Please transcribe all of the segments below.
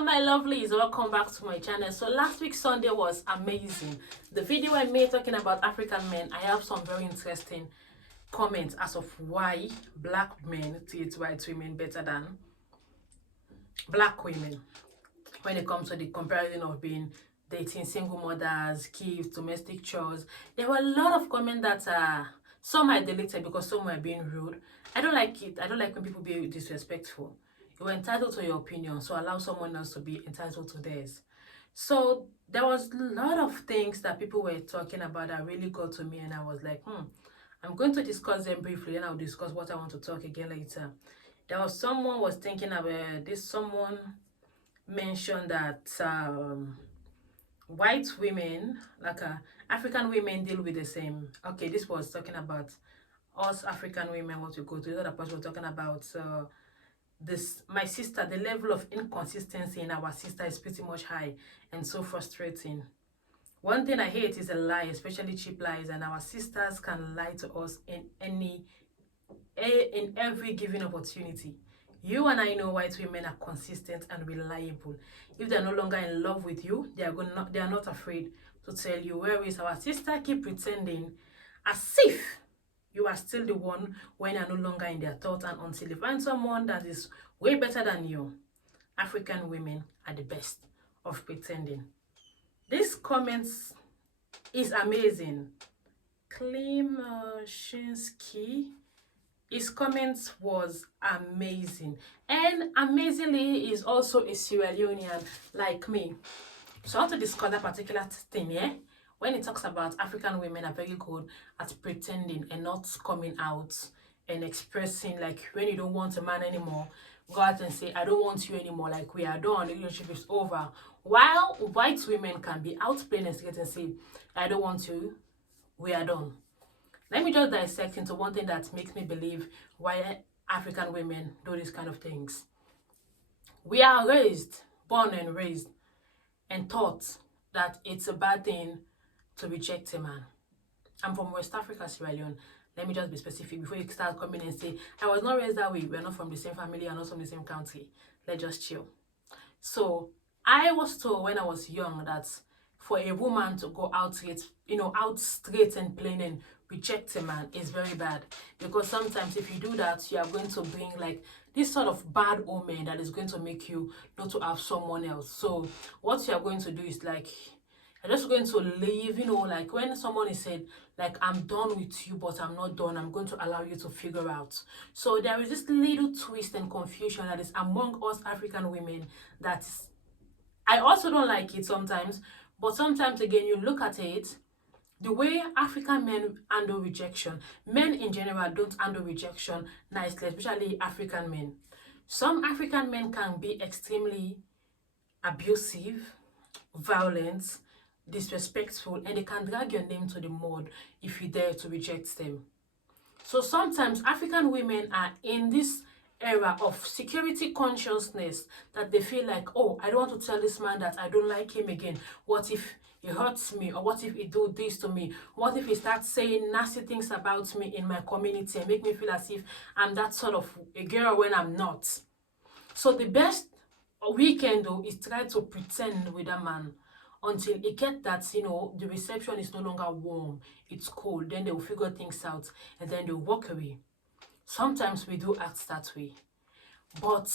Hello my lovelies, welcome back to my channel. So last week Sunday was amazing. The video I made talking about African men, I have some very interesting comments as of why black men treat white women better than black women when it comes to the comparison of being dating single mothers, kids, domestic chores. There were a lot of comments that some I deleted because some were being rude. I don't like it. I don't like when people be disrespectful. You're entitled to your opinion, so allow someone else to be entitled to theirs. So there was a lot of things that people were talking about that really got to me, and I was like, I'm going to discuss them briefly, and I'll discuss what I want to talk again later. There was someone was thinking about this. Someone mentioned that white women, African women, deal with the same. Okay, this was talking about us African women, what we go to. The other person was talking about this, my sister, the level of inconsistency in our sister is pretty much high and so frustrating. One thing I hate is a lie, especially cheap lies, and our sisters can lie to us in every given opportunity. You and I know white women are consistent and reliable. If they're no longer in love with you, they are not afraid to tell you. Whereas our sister keep pretending as if you are still the one when you're no longer in their thoughts, and until you find someone that is way better than you. African women are the best of pretending. This comments is amazing. Klimashinsky, his comments was amazing, and amazingly is also a Sierra Leonean like me. So I want to discuss that particular thing here. When it talks about African women are very good at pretending and not coming out and expressing, like when you don't want a man anymore, go out and say, I don't want you anymore, like we are done, the relationship is over. While white women can be out plain and straight and say, I don't want you, we are done. Let me just dissect into one thing that makes me believe why African women do these kind of things. We are born and raised, and taught that it's a bad thing to reject a man. I'm from West Africa, Sierra Leone. Let me just be specific before you start coming and say, I was not raised that way. We're not from the same family, and not from the same country. Let's just chill. So I was told when I was young that for a woman to go out straight, out straight and plain and reject a man is very bad. Because sometimes if you do that, you are going to bring like this sort of bad omen that is going to make you not to have someone else. So what you are going to do is like, you're just going to leave, like when someone is said, like, I'm done with you, but I'm not done. I'm going to allow you to figure out. So there is this little twist and confusion that is among us African women that I also don't like it sometimes. But sometimes, again, you look at it, the way African men handle rejection, men in general don't handle rejection nicely, especially African men. Some African men can be extremely abusive, violent, disrespectful, and they can drag your name to the mud if you dare to reject them. So sometimes African women are in this era of security consciousness that they feel like, oh, I don't want to tell this man that I don't like him again. What if he hurts me? Or what if he do this to me? What if he starts saying nasty things about me in my community and make me feel as if I'm that sort of a girl when I'm not? So the best we can do is try to pretend with a man until it gets that, the reception is no longer warm, it's cold. Then they will figure things out and then they'll walk away. Sometimes we do act that way. But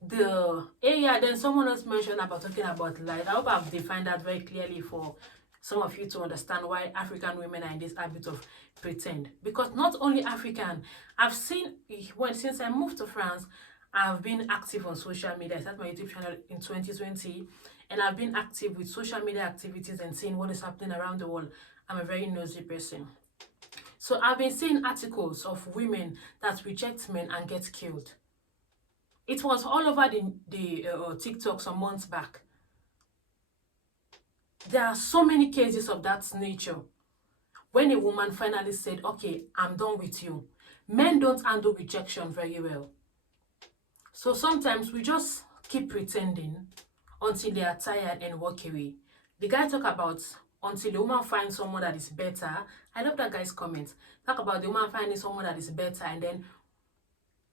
then someone else mentioned about talking about light. I hope I've defined that very clearly for some of you to understand why African women are in this habit of pretend. Because not only African, I've seen, since I moved to France, I've been active on social media. I started my YouTube channel in 2020, and I've been active with social media activities and seeing what is happening around the world. I'm a very nosy person. So I've been seeing articles of women that reject men and get killed. It was all over the TikTok some months back. There are so many cases of that nature. When a woman finally said, okay, I'm done with you. Men don't handle rejection very well. So sometimes we just keep pretending until they are tired and walk away. The guy talk about until the woman finds someone that is better. I love that guy's comment. Talk about the woman finding someone that is better and then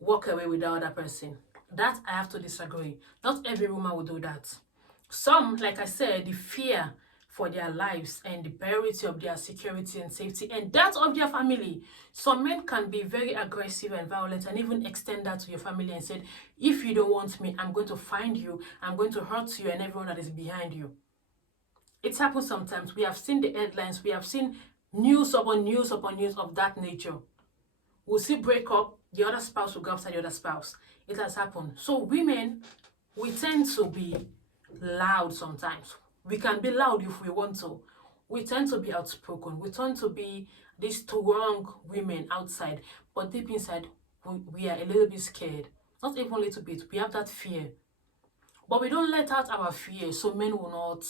walk away with the other person. That I have to disagree. Not every woman will do that. Some, like I said, the fear for their lives and the priority of their security and safety and that of their family. Some men can be very aggressive and violent and even extend that to your family and said, if you don't want me, I'm going to find you, I'm going to hurt you and everyone that is behind you. It happens sometimes. We have seen the headlines, we have seen news upon news upon news of that nature. We'll see break up, the other spouse will go after the other spouse. It has happened. So women, we tend to be loud sometimes. We can be loud if we want to. We tend to be outspoken. We tend to be these strong women outside. But deep inside, we are a little bit scared. Not even a little bit. We have that fear. But we don't let out our fear so men will not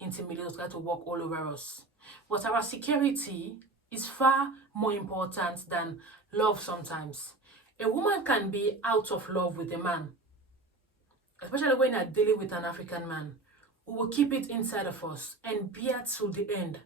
intimidate us, try to walk all over us. But our security is far more important than love sometimes. A woman can be out of love with a man, especially when you're dealing with an African man. We will keep it inside of us and bear till the end.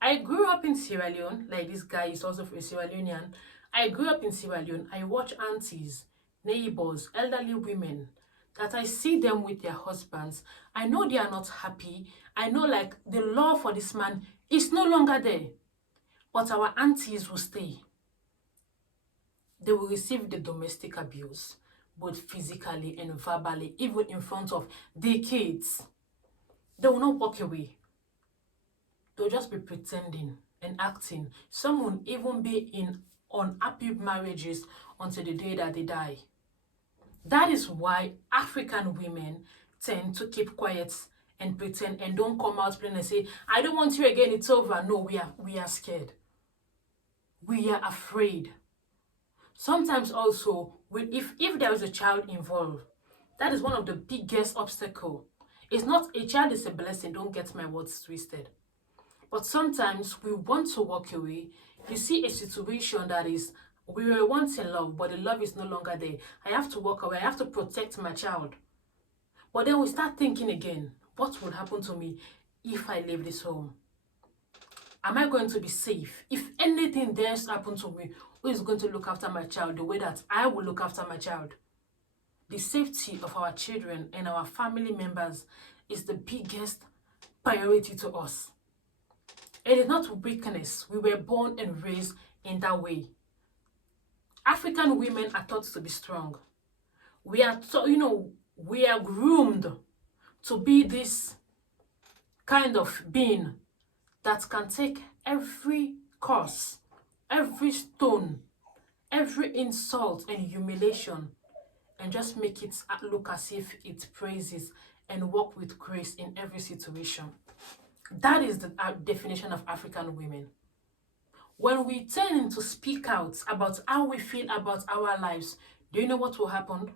I grew up in Sierra Leone, like this guy is also a Sierra Leonean. I grew up in Sierra Leone. I watch aunties, neighbors, elderly women, that I see them with their husbands. I know they are not happy. I know like the love for this man is no longer there. But our aunties will stay. They will receive the domestic abuse, both physically and verbally, even in front of their kids. They will not walk away. They'll just be pretending and acting. Some will even be in unhappy marriages until the day that they die. That is why African women tend to keep quiet and pretend and don't come out plain and say, I don't want you again, it's over. No, we are scared. We are afraid. Sometimes also, if there is a child involved, that is one of the biggest obstacles. It's not, a child is a blessing, don't get my words twisted. But sometimes we want to walk away. You see a situation that is, we were once in love, but the love is no longer there. I have to walk away. I have to protect my child. But then we start thinking again, what would happen to me if I leave this home? Am I going to be safe? If anything dares happen to me, who is going to look after my child the way that I will look after my child? The safety of our children and our family members is the biggest priority to us. It is not weakness. We were born and raised in that way. African women are taught to be strong. We are we are groomed to be this kind of being that can take every curse, every stone, every insult and humiliation and just make it look as if it praises and walk with grace in every situation. That is the definition of African women. When we tend to speak out about how we feel about our lives, do you know what will happen?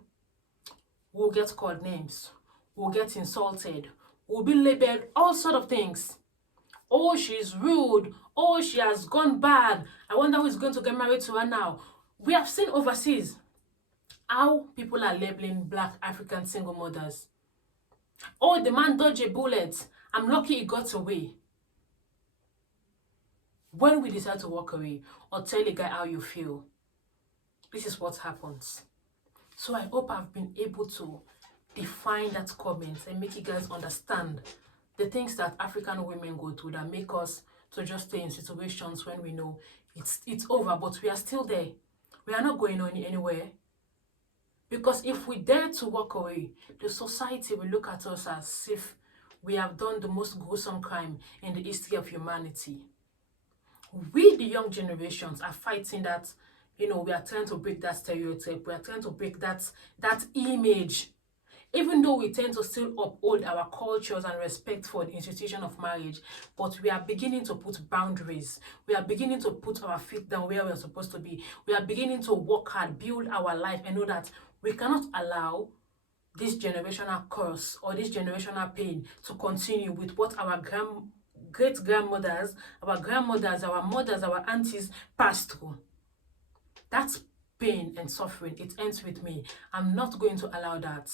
We'll get called names. We'll get insulted. We'll be labeled all sort of things. Oh, she's rude. Oh, she has gone bad. I wonder who is going to get married to her now. We have seen overseas how people are labeling Black African single mothers. Oh, the man dodged a bullet. I'm lucky he got away. When we decide to walk away or tell a guy how you feel, this is what happens. So I hope I've been able to define that comment and make you guys understand the things that African women go through that make us to just stay in situations when we know it's over, but we are still there. We are not going anywhere. Because if we dare to walk away, the society will look at us as if we have done the most gruesome crime in the history of humanity. We, the young generations, are fighting that, we are trying to break that stereotype. We are trying to break that image. Even though we tend to still uphold our cultures and respect for the institution of marriage, but we are beginning to put boundaries. We are beginning to put our feet down where we are supposed to be. We are beginning to work hard, build our life, and know that we cannot allow this generational curse or this generational pain to continue with what our great-grandmothers, our grandmothers, our mothers, our aunties passed through. That's pain and suffering. It ends with me. I'm not going to allow that.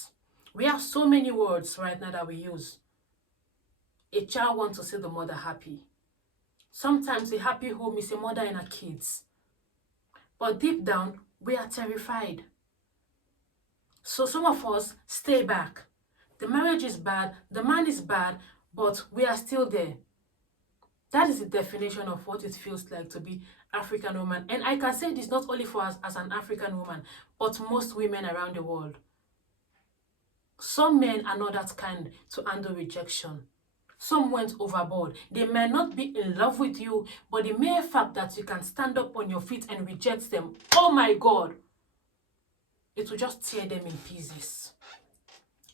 We have so many words right now that we use. A child wants to see the mother happy. Sometimes a happy home is a mother and her kids. But deep down, we are terrified. So some of us stay back. The marriage is bad, the man is bad, but we are still there. That is the definition of what it feels like to be African woman. And I can say this not only for us as an African woman, but most women around the world. Some men are not that kind to handle rejection. Some went overboard. They may not be in love with you, but the mere fact that you can stand up on your feet and reject them, oh my God, it will just tear them in pieces.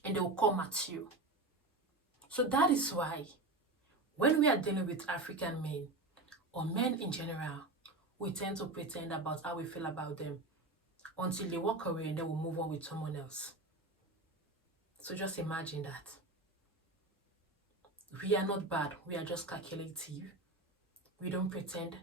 And they will come at you. So that is why when we are dealing with African men, or men in general, we tend to pretend about how we feel about them until they walk away and then we'll move on with someone else. So just imagine that. We are not bad. We are just calculative. We don't pretend.